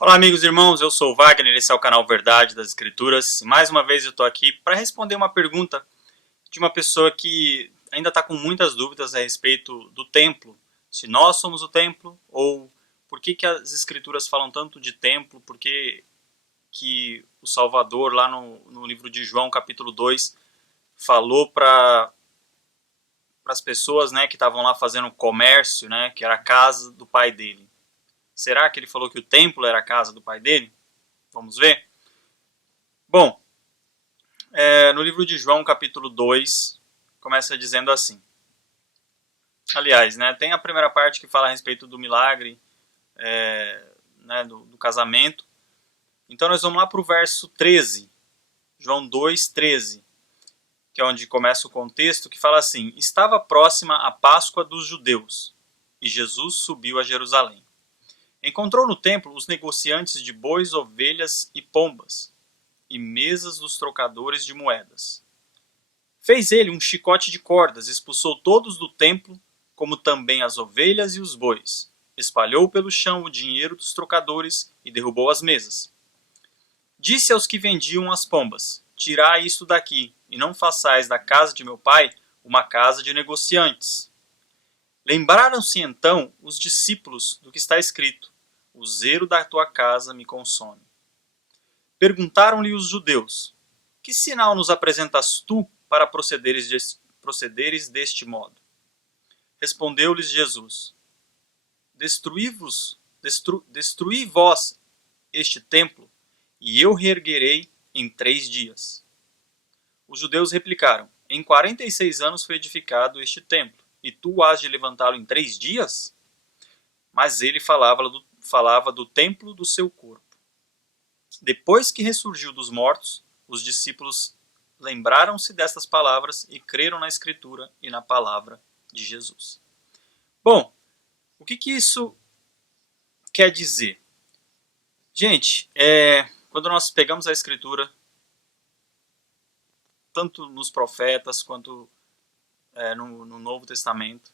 Olá amigos e irmãos, eu sou o Wagner, esse é o canal Verdade das Escrituras. E mais uma vez eu estou aqui para responder uma pergunta de uma pessoa que ainda está com muitas dúvidas a respeito do templo. Se nós somos o templo, ou por que as Escrituras falam tanto de templo, por que o Salvador, lá no livro de João, capítulo 2, falou para as pessoas, né, que estavam lá fazendo comércio, né, que era a casa do pai dele. Será que ele falou que o templo era a casa do pai dele? Vamos ver? Bom, no livro de João, capítulo 2, começa dizendo assim. Aliás, né, tem a primeira parte que fala a respeito do milagre, né, do casamento. Então nós vamos lá para o verso 13, João 2, 13, que é onde começa o contexto, que fala assim: Estava próxima a Páscoa dos judeus, e Jesus subiu a Jerusalém. Encontrou no templo os negociantes de bois, ovelhas e pombas, e mesas dos trocadores de moedas. Fez ele um chicote de cordas, expulsou todos do templo, como também as ovelhas e os bois. Espalhou pelo chão o dinheiro dos trocadores e derrubou as mesas. Disse aos que vendiam as pombas: Tirai isto daqui, e não façais da casa de meu pai uma casa de negociantes. Lembraram-se então os discípulos do que está escrito: O zelo da tua casa me consome. Perguntaram-lhe os judeus: Que sinal nos apresentas tu para procederes deste modo? Respondeu-lhes Jesus: Destruí vós este templo, e eu reerguerei em 3 dias. Os judeus replicaram: Em 46 anos foi edificado este templo, e tu has de levantá-lo em 3 dias? Mas ele falava do templo do seu corpo. Depois que ressurgiu dos mortos, os discípulos lembraram-se destas palavras e creram na Escritura e na palavra de Jesus. Bom, o que isso quer dizer? Gente, quando nós pegamos a Escritura, tanto nos profetas quanto no Novo Testamento,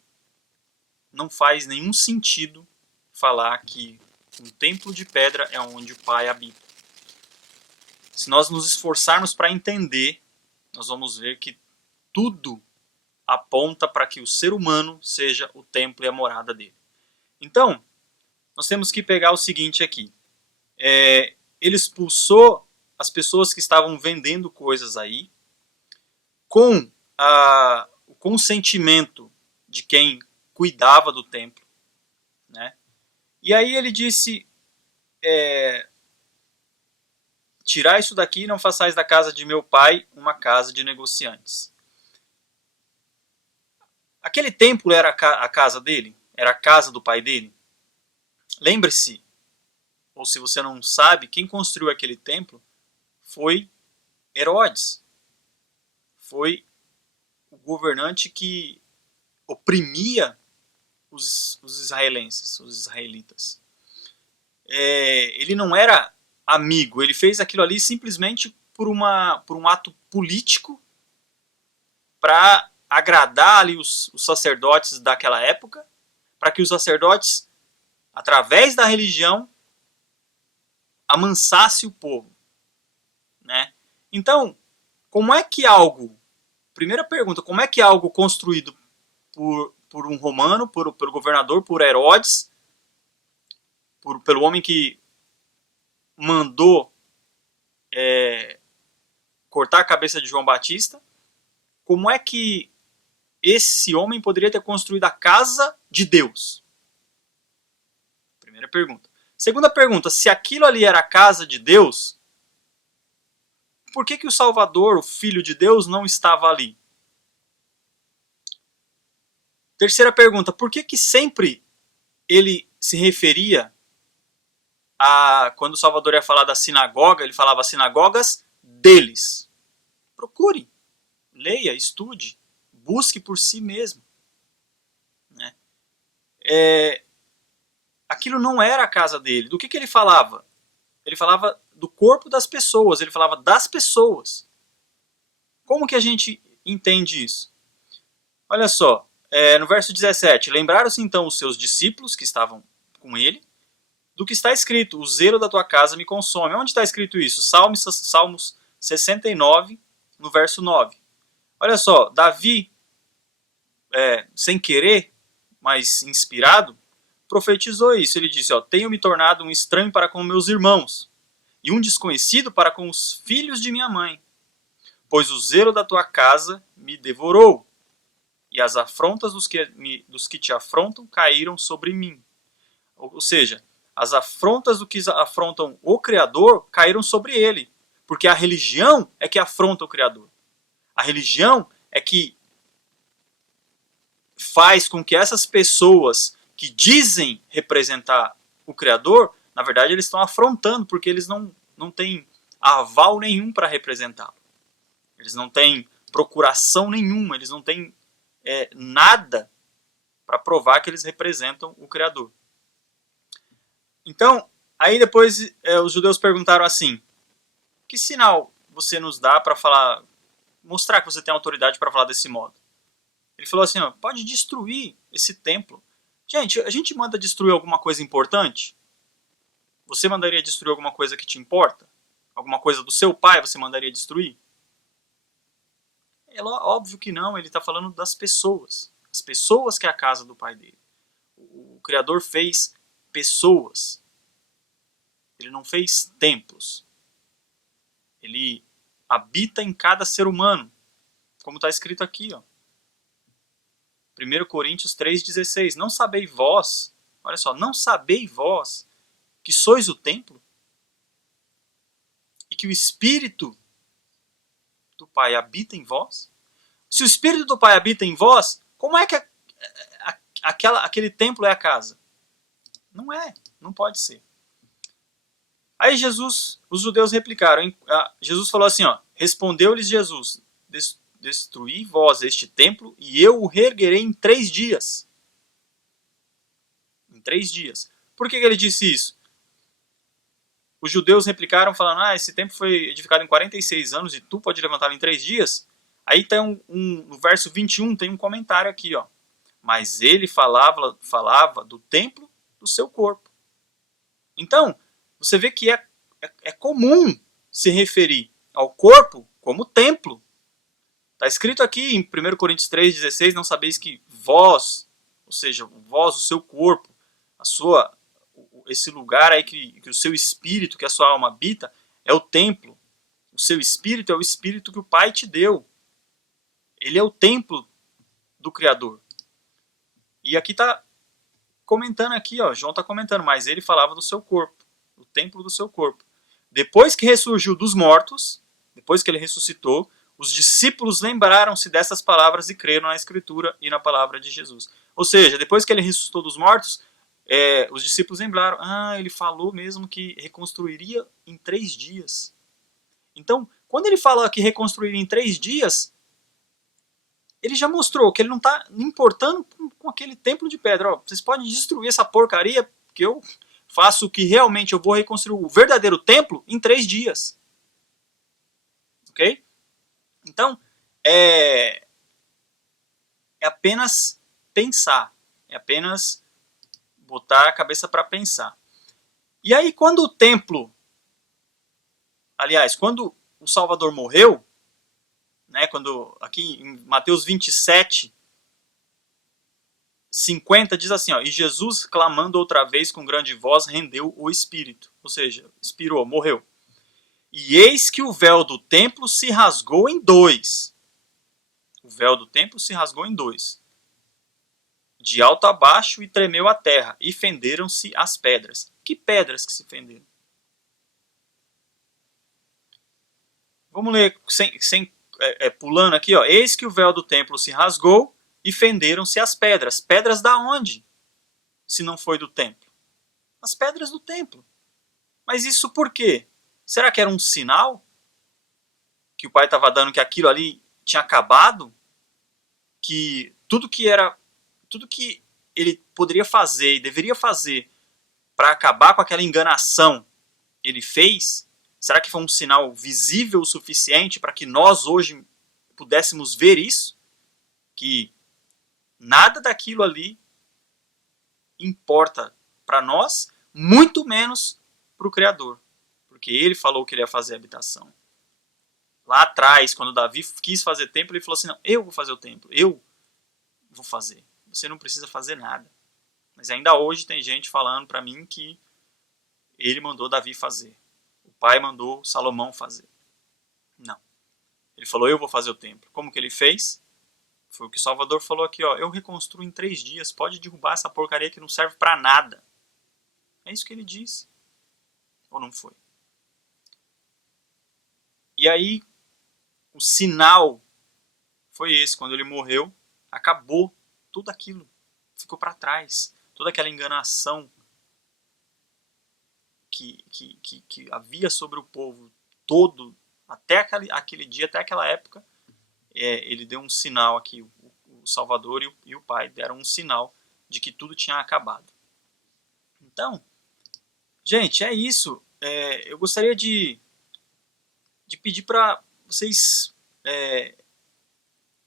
não faz nenhum sentido falar que um templo de pedra é onde o Pai habita. Se nós nos esforçarmos para entender, nós vamos ver que tudo aponta para que o ser humano seja o templo e a morada dele. Então, nós temos que pegar o seguinte aqui. Ele expulsou as pessoas que estavam vendendo coisas aí com o consentimento de quem cuidava do templo, né? E aí ele disse: Tirai isso daqui e não façais da casa de meu pai uma casa de negociantes. Aquele templo era a casa dele? Era a casa do pai dele? Lembre-se, ou se você não sabe, quem construiu aquele templo foi Herodes. Foi o governante que oprimia os israelenses, os israelitas. Ele não era amigo, ele fez aquilo ali simplesmente por um ato político para agradar ali os sacerdotes daquela época, para que os sacerdotes, através da religião, amansasse o povo, né? Então, como é que algo... Primeira pergunta, como é que algo construído por um romano, pelo governador, por Herodes, pelo homem que mandou cortar a cabeça de João Batista, como é que esse homem poderia ter construído a casa de Deus? Primeira pergunta. Segunda pergunta, se aquilo ali era a casa de Deus, por que o Salvador, o Filho de Deus, não estava ali? Terceira pergunta, por que sempre ele se referia quando o Salvador ia falar da sinagoga, ele falava sinagogas deles? Procure, leia, estude, busque por si mesmo. Né? Aquilo não era a casa dele. Do que ele falava? Ele falava do corpo das pessoas, ele falava das pessoas. Como que a gente entende isso? Olha só, no verso 17, lembraram-se então os seus discípulos que estavam com ele, do que está escrito, o zelo da tua casa me consome. Onde está escrito isso? Salmos 69, no verso 9. Olha só, Davi, sem querer, mas inspirado, profetizou isso. Ele disse, tenho me tornado um estranho para com meus irmãos, e um desconhecido para com os filhos de minha mãe. Pois o zelo da tua casa me devorou, e as afrontas dos que te afrontam caíram sobre mim. Ou seja, as afrontas do que afrontam o Criador caíram sobre ele. Porque a religião é que afronta o Criador. A religião é que faz com que essas pessoas que dizem representar o Criador, na verdade eles estão afrontando, porque eles não têm aval nenhum para representá-lo. Eles não têm procuração nenhuma, eles não têm nada para provar que eles representam o Criador. Então, aí depois os judeus perguntaram assim, que sinal você nos dá para falar, mostrar que você tem autoridade para falar desse modo? Ele falou assim, pode destruir esse templo. Gente, a gente manda destruir alguma coisa importante? Você mandaria destruir alguma coisa que te importa? Alguma coisa do seu pai você mandaria destruir? É óbvio que não, ele está falando das pessoas. As pessoas que é a casa do pai dele. O Criador fez pessoas. Ele não fez templos. Ele habita em cada ser humano. Como está escrito aqui, 1 Coríntios 3,16. Não sabei vós, olha só, não sabei vós que sois o templo? E que o Espírito do Pai habita em vós? Se o Espírito do Pai habita em vós, como é que aquele templo é a casa? Não é, não pode ser. Aí os judeus replicaram. Jesus falou assim, respondeu-lhes Jesus, destruí vós este templo e eu o reerguerei em 3 dias. Em 3 dias. Por que ele disse isso? Os judeus replicaram falando, esse templo foi edificado em 46 anos e tu pode levantá-lo em 3 dias? Aí tem no verso 21 tem um comentário aqui, mas ele falava do templo do seu corpo. Então, você vê que é comum se referir ao corpo como templo. Está escrito aqui em 1 Coríntios 3,16, não sabeis que vós, ou seja, vós, o seu corpo, esse lugar aí que o seu espírito, que a sua alma habita, é o templo. O seu espírito é o espírito que o Pai te deu. Ele é o templo do Criador. E aqui está comentando aqui, João está comentando, mas ele falava do seu corpo, o templo do seu corpo. Depois que ressurgiu dos mortos, depois que ele ressuscitou, os discípulos lembraram-se dessas palavras e creram na Escritura e na palavra de Jesus. Ou seja, depois que ele ressuscitou dos mortos, os discípulos lembraram, ele falou mesmo que reconstruiria em 3 dias. Então, quando ele fala que reconstruiria em 3 dias, ele já mostrou que ele não está importando com aquele templo de pedra. Vocês podem destruir essa porcaria, que eu faço o que realmente eu vou reconstruir o verdadeiro templo em 3 dias. Ok? Então, é apenas pensar. É apenas botar a cabeça para pensar. E aí, quando o templo... Aliás, quando o Salvador morreu, quando aqui em Mateus 27, 50 diz assim, e Jesus, clamando outra vez com grande voz, rendeu o Espírito. Ou seja, expirou, morreu. E eis que o véu do templo se rasgou em 2. O véu do templo se rasgou em 2. De alto a baixo, e tremeu a terra, e fenderam-se as pedras. Que pedras que se fenderam? Vamos ler pulando aqui, eis que o véu do templo se rasgou e fenderam-se as pedras. Pedras da onde? Se não foi do templo? As pedras do templo. Mas isso por quê? Será que era um sinal? Que o pai estava dando que aquilo ali tinha acabado? Que tudo que ele poderia fazer e deveria fazer para acabar com aquela enganação, ele fez? Será que foi um sinal visível o suficiente para que nós hoje pudéssemos ver isso? Que nada daquilo ali importa para nós, muito menos para o Criador, porque ele falou que ele ia fazer a habitação. Lá atrás, quando Davi quis fazer templo, ele falou assim, não, eu vou fazer o templo, eu vou fazer, você não precisa fazer nada. Mas ainda hoje tem gente falando para mim que ele mandou Davi fazer, o pai mandou Salomão fazer. Não. Ele falou, eu vou fazer o templo. Como que ele fez? Foi o que o Salvador falou aqui, ó, eu reconstruo em 3 dias, pode derrubar essa porcaria que não serve para nada. É isso que ele disse. Ou não foi? E aí, o sinal foi esse, quando ele morreu, acabou tudo aquilo, ficou para trás. Toda aquela enganação que havia sobre o povo todo, até aquele dia, até aquela época, ele deu um sinal aqui, o Salvador e o Pai deram um sinal de que tudo tinha acabado. Então, gente, é isso. Eu gostaria de pedir para vocês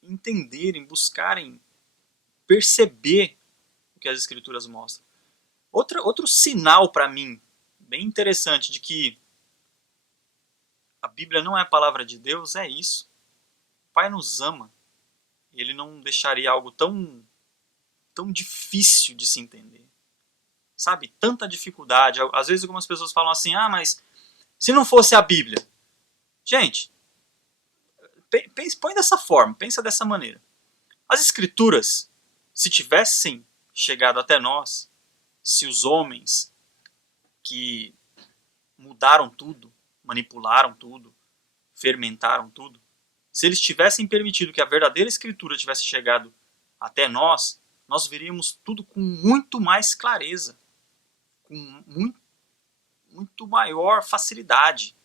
entenderem, buscarem perceber o que as Escrituras mostram. Outro sinal para mim, bem interessante, de que a Bíblia não é a palavra de Deus, é isso. O Pai nos ama. Ele não deixaria algo tão difícil de se entender. Sabe? Tanta dificuldade. Às vezes algumas pessoas falam assim, mas se não fosse a Bíblia. Gente, põe dessa forma, pensa dessa maneira. As Escrituras, se tivessem chegado até nós, se os homens que mudaram tudo, manipularam tudo, fermentaram tudo, se eles tivessem permitido que a verdadeira Escritura tivesse chegado até nós, nós veríamos tudo com muito mais clareza, com muito maior facilidade,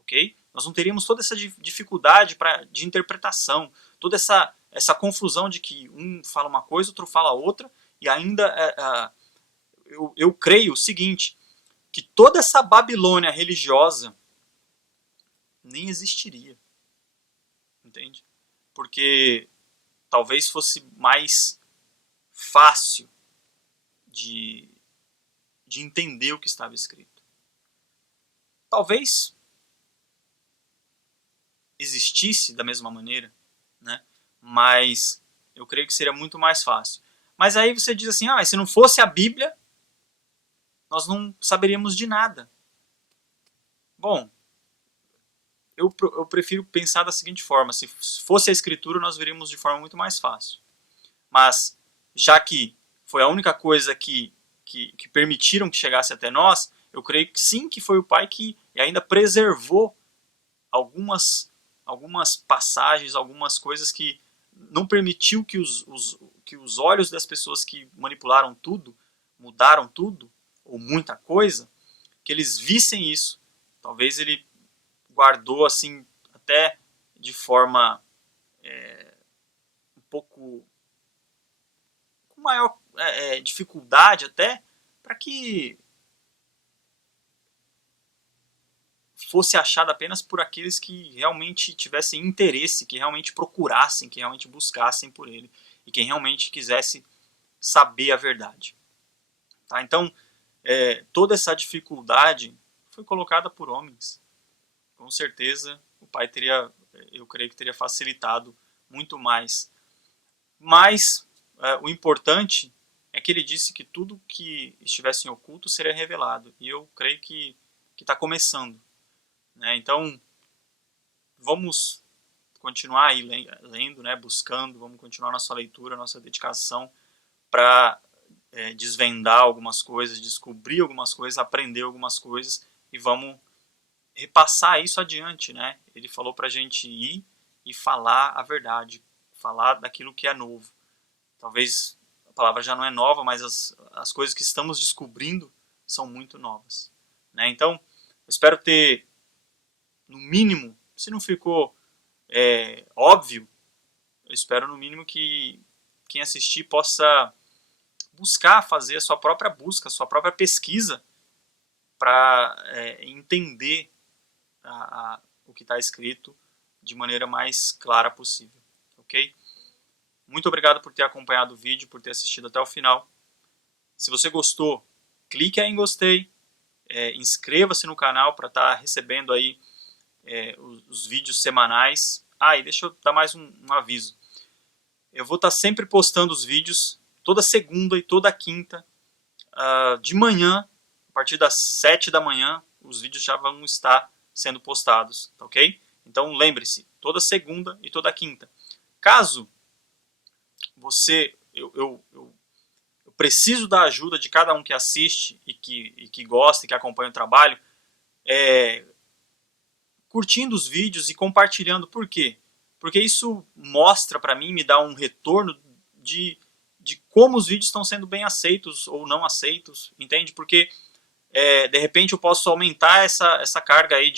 ok? Nós não teríamos toda essa dificuldade de interpretação, toda essa confusão de que um fala uma coisa, outro fala outra, e ainda eu creio o seguinte, que toda essa Babilônia religiosa nem existiria, entende? Porque talvez fosse mais fácil de entender o que estava escrito. Talvez existisse da mesma maneira, né? Mas eu creio que seria muito mais fácil. Mas aí você diz assim, se não fosse a Bíblia, nós não saberíamos de nada. Bom, eu prefiro pensar da seguinte forma, se fosse a Escritura, nós veríamos de forma muito mais fácil. Mas, já que foi a única coisa que permitiram que chegasse até nós, eu creio que sim, que foi o Pai que ainda preservou algumas passagens, algumas coisas que não permitiu que os olhos das pessoas que manipularam tudo, mudaram tudo, ou muita coisa, que eles vissem isso. Talvez ele guardou assim, até de forma um pouco com maior dificuldade até, para que fosse achado apenas por aqueles que realmente tivessem interesse, que realmente procurassem, que realmente buscassem por ele e quem realmente quisesse saber a verdade. Tá? Então, toda essa dificuldade foi colocada por homens. Com certeza, o Pai teria, eu creio que teria facilitado muito mais. Mas o importante é que ele disse que tudo que estivesse em oculto seria revelado. E eu creio que está começando. Né? Então, vamos continuar aí lendo, né? Buscando, vamos continuar nossa leitura, nossa dedicação para desvendar algumas coisas, descobrir algumas coisas, aprender algumas coisas e vamos repassar isso adiante. Né? Ele falou para a gente ir e falar a verdade, falar daquilo que é novo. Talvez a palavra já não é nova, mas as coisas que estamos descobrindo são muito novas. Né? Então, eu espero ter, no mínimo, se não ficou óbvio, eu espero no mínimo que quem assistir possa buscar fazer a sua própria busca, a sua própria pesquisa para entender o que está escrito de maneira mais clara possível. Ok? Muito obrigado por ter acompanhado o vídeo, por ter assistido até o final. Se você gostou, clique aí em gostei, inscreva-se no canal para estar recebendo aí os vídeos semanais. E deixa eu dar mais um aviso. Eu vou estar sempre postando os vídeos toda segunda e toda quinta, de manhã, a partir das 7 da manhã, os vídeos já vão estar sendo postados, tá ok? Então lembre-se, toda segunda e toda quinta. Caso eu preciso da ajuda de cada um que assiste e que gosta e que acompanha o trabalho, curtindo os vídeos e compartilhando. Por quê? Porque isso mostra para mim, me dá um retorno de como os vídeos estão sendo bem aceitos ou não aceitos, entende? Porque de repente eu posso aumentar essa carga aí,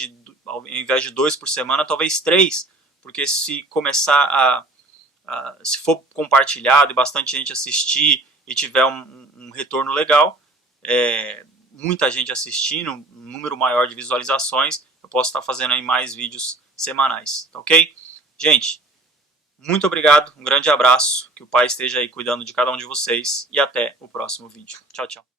ao invés de 2 por semana, talvez 3, porque se começar se for compartilhado e bastante gente assistir e tiver um retorno legal, muita gente assistindo, um número maior de visualizações, eu posso estar fazendo aí mais vídeos semanais, tá ok? Gente, muito obrigado, um grande abraço, que o Pai esteja aí cuidando de cada um de vocês e até o próximo vídeo. Tchau, tchau.